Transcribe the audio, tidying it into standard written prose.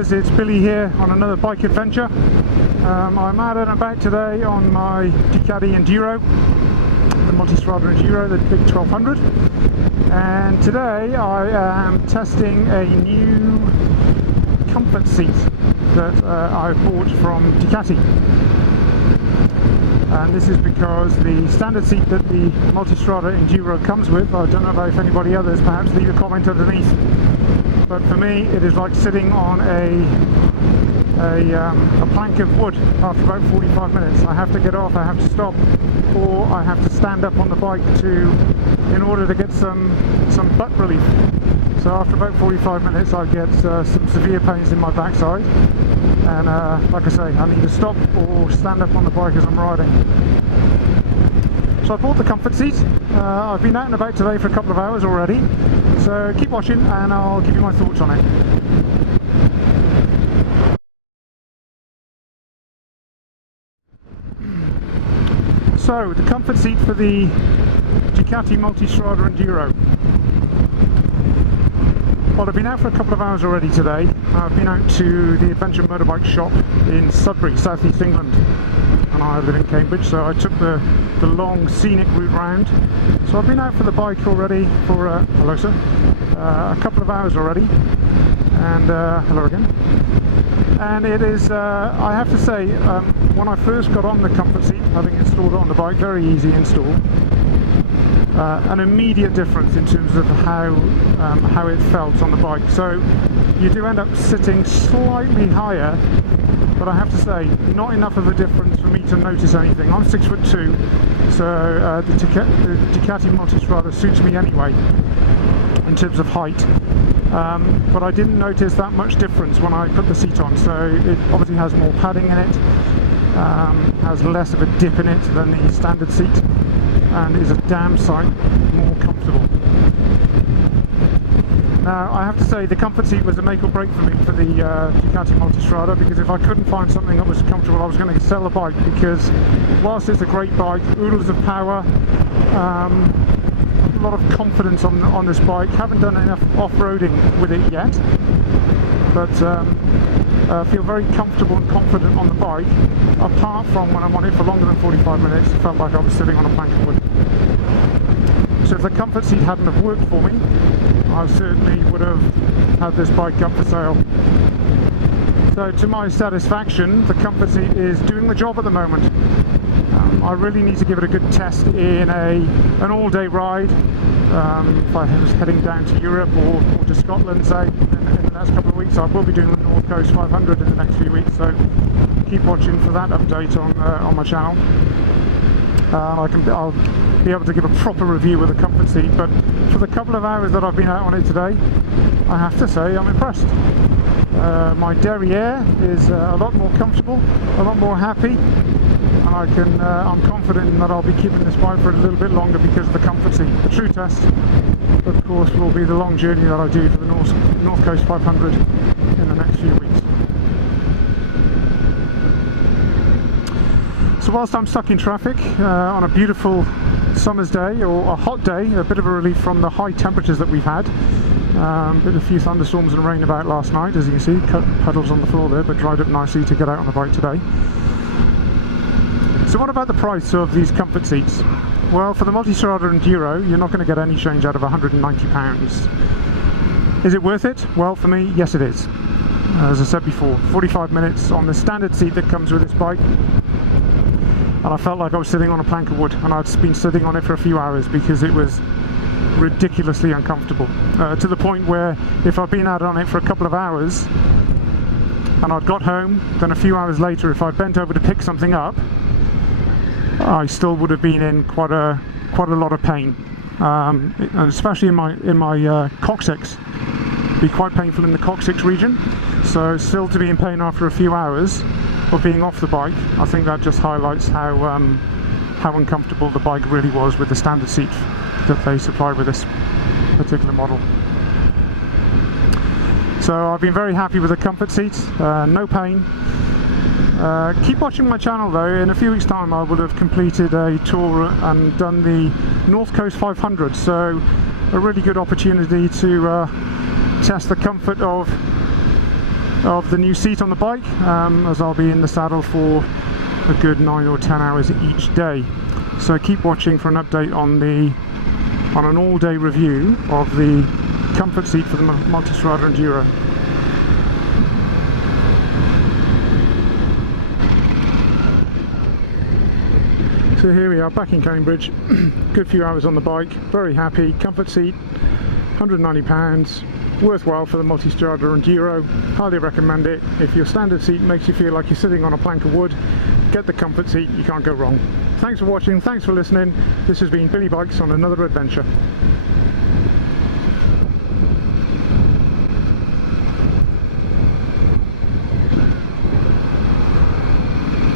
fellas, it's Billy here on another bike adventure. I'm out and about today on my Ducati Enduro, the Multistrada Enduro, the big 1200, and today I am testing a new comfort seat that I bought from Ducati. And this is because the standard seat that the Multistrada Enduro comes with, I don't know if anybody others, perhaps leave a comment underneath, but for me it is like sitting on a plank of wood after about 45 minutes. I have to get off, I have to stop, or I have to stand up on the bike in order to get some butt relief. So after about 45 minutes I get some severe pains in my backside, and like I say, I need to stop or stand up on the bike as I'm riding. So I bought the comfort seat. I've been out and about today for a couple of hours already, so keep watching and I'll give you my thoughts on it. So the comfort seat for the Ducati Multistrada Enduro. Well, I've been out for a couple of hours already today. I've been out to the adventure motorbike shop in Sudbury, southeast England, and I live in Cambridge, so I took the long scenic route round. So I've been out for the bike already for hello sir, a couple of hours already, and hello again. And it is, I have to say, when I first got on the comfort seat, having installed it on the bike, very easy install. An immediate difference in terms of how it felt on the bike. So you do end up sitting slightly higher, but I have to say, not enough of a difference for me to notice anything. I'm 6'2", so the Ducati Multistrada suits me anyway in terms of height. But I didn't notice that much difference when I put the seat on. So it obviously has more padding in it, has less of a dip in it than the standard seat, and is a damn sight more comfortable. Now I have to say the comfort seat was a make or break for me for the Ducati Multistrada, because if I couldn't find something that was comfortable I was going to sell the bike, because whilst it's a great bike, oodles of power, a lot of confidence on this bike. Haven't done enough off-roading with it yet, but feel very comfortable and confident on the bike, apart from when I'm on it for longer than 45 minutes. It felt like I was sitting on a plank of wood. So if the comfort seat hadn't have worked for me, I certainly would have had this bike up for sale. So to my satisfaction, the comfort seat is doing the job at the moment. I really need to give it a good test in an all-day ride. If I was heading down to Europe or to Scotland, say, in the next couple of weeks, I will be doing the North Coast 500 in the next few weeks, so keep watching for that update on my channel. I'll be able to give a proper review of the comfort seat, but for the couple of hours that I've been out on it today, I have to say I'm impressed. My derriere is a lot more comfortable, a lot more happy, and I'm confident that I'll be keeping this bike for a little bit longer because of the comfort seat. The true test, of course, will be the long journey that I do for the North Coast 500 in the next few weeks. So whilst I'm stuck in traffic on a beautiful summer's day, or a hot day, a bit of a relief from the high temperatures that we've had. A few thunderstorms and rain about last night, as you can see, puddles on the floor there, but dried up nicely to get out on the bike today. So what about the price of these comfort seats? Well, for the Multistrada Enduro, you're not going to get any change out of £190. Is it worth it? Well, for me, yes it is. As I said before, 45 minutes on the standard seat that comes with this bike, and I felt like I was sitting on a plank of wood, and I'd been sitting on it for a few hours because it was ridiculously uncomfortable, to the point where if I'd been out on it for a couple of hours and I'd got home, then a few hours later if I bent over to pick something up, I still would have been in quite a lot of pain, and especially in my coccyx. It'd be quite painful in the coccyx region, so still to be in pain after a few hours of being off the bike. I think that just highlights how uncomfortable the bike really was with the standard seat that they supply with this particular model. So I've been very happy with the comfort seat, no pain. Keep watching my channel though. In a few weeks time I will have completed a tour and done the North Coast 500, so a really good opportunity to test the comfort of of the new seat on the bike, as I'll be in the saddle for a good 9 or 10 hours each day. So keep watching for an update on an all-day review of the comfort seat for the Multistrada Enduro. So here we are back in Cambridge. Good few hours on the bike, very happy. Comfort seat, £190, worthwhile for the Multistrada Enduro. Highly recommend it. If your standard seat makes you feel like you're sitting on a plank of wood, get the comfort seat, you can't go wrong. Thanks for watching, thanks for listening. This has been Billy Bikes on another adventure.